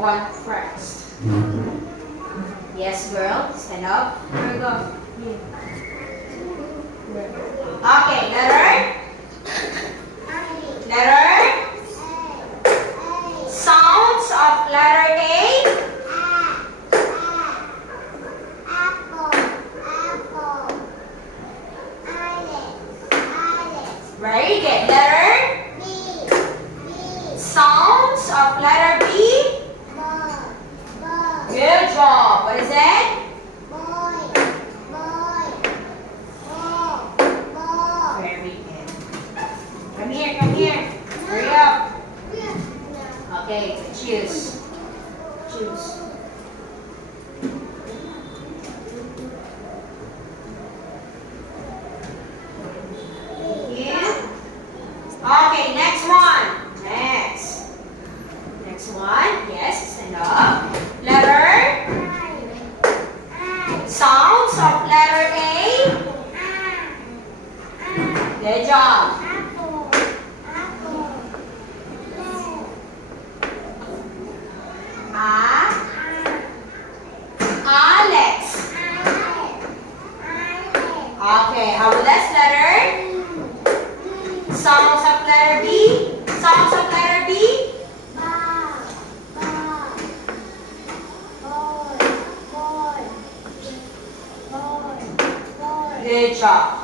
one first. Yes, girl. Stand up. Here we go. Okay, letter. Sounds of letter A. Very good. Letter. Sounds of letter B. Good job. What is it? Very good. Come here, come here. Hurry up. Okay, choose. Choose. Thank you. Okay, next one. Next one. Yes, stand up. Letter. Sounds of letter A. Good job. Alex. Okay, how about this letter? Sounds of letter B. Sounds of letter B. Good job.